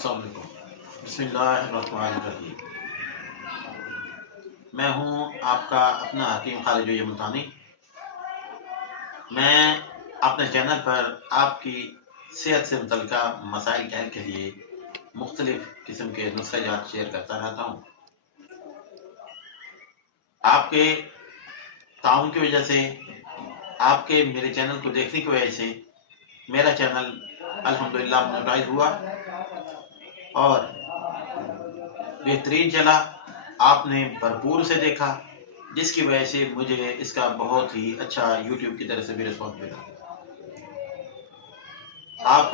अस्सलाम वालेकुम। बिस्मिल्लाहिर्रहमानिर्रहीम। मैं हूँ आपका अपना हकीम खालिद जो मुल्तानी। मैं अपने चैनल पर आपकी सेहत से मुतल्लिका मसाइल के हल के लिए मुख्तलिफ किस्म के नुस्खे जात शेयर करता रहता हूँ। आपके ताउन की वजह से, आपके मेरे चैनल को देखने की वजह से मेरा चैनल अल्हम्दुलिल्लाह मोनेटाइज हुआ और बेहतरीन चला। आपने भरपूर से देखा, जिसकी वजह से मुझे इसका बहुत ही अच्छा यूट्यूब की तरफ से भी रिस्पॉन्स मिला। आप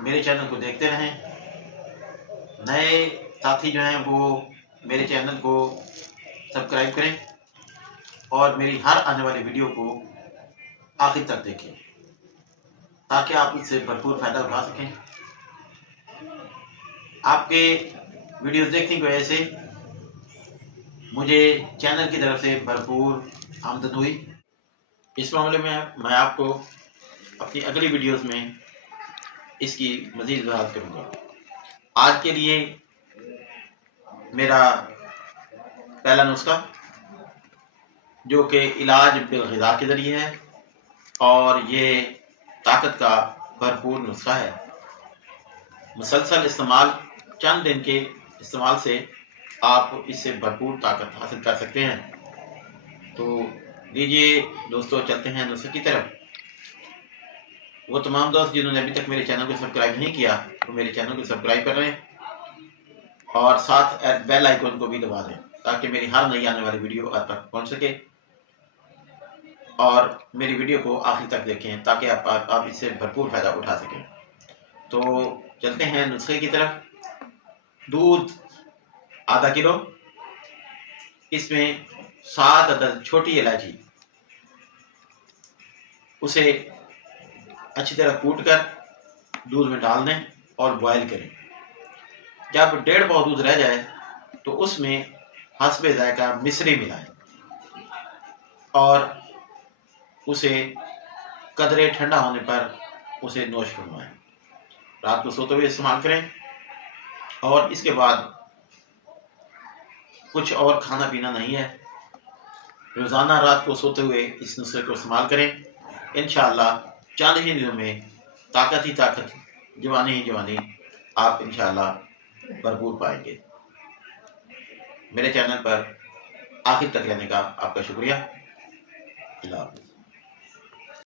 मेरे चैनल को देखते रहें। नए साथी जो हैं वो मेरे चैनल को सब्सक्राइब करें और मेरी हर आने वाली वीडियो को आखिर तक देखें ताकि आप इससे भरपूर फायदा उठा सकें। आपके वीडियोस देखने की वजह से मुझे चैनल की तरफ से भरपूर आमदन हुई। इस मामले में मैं आपको अपनी अगली वीडियोस में इसकी मज़ीद वजाहत करूँगा। आज के लिए मेरा पहला नुस्खा जो कि इलाज बिलग़िज़ा के ज़रिए है और ये ताकत का भरपूर नुस्खा है। मुसलसल इस्तेमाल, चंद दिन के इस्तेमाल से आप इससे भरपूर ताकत हासिल कर सकते हैं। तो लीजिए दोस्तों, चलते हैं नुस्खे की तरफ। वो तमाम दोस्त जिन्होंने अभी तक मेरे चैनल को सब्सक्राइब नहीं किया तो मेरे चैनल को सब्सक्राइब कर लें और साथ बेल आइकन को भी दबा दें ताकि मेरी हर नई आने वाली वीडियो आप तक पहुंच सके। और मेरी वीडियो को आखिर तक देखें ताकि आप इससे भरपूर फ़ायदा उठा सकें। तो चलते हैं नुस्खे की तरफ। दूध आधा किलो, इसमें 7 अदद छोटी इलायची, उसे अच्छी तरह कूट कर दूध में डाल दें और बॉयल करें। जब 1.5 पाव दूध रह जाए तो उसमें हस्बे ज़ायका मिश्री मिलाएं और उसे कदरे ठंडा होने पर उसे नोश फरमाएं। रात को सोते हुए इस्तेमाल करें और इसके बाद कुछ और खाना पीना नहीं है। रोज़ाना रात को सोते हुए इस नुस्खे को इस्तेमाल करें। इंशाअल्लाह चंद ही दिनों में ताकत ही ताकत, जवानी ही जवानी आप इंशाअल्लाह भरपूर पाएंगे। मेरे चैनल पर आखिर तक रहने का आपका शुक्रिया। अल्लाह हाफ़िज़।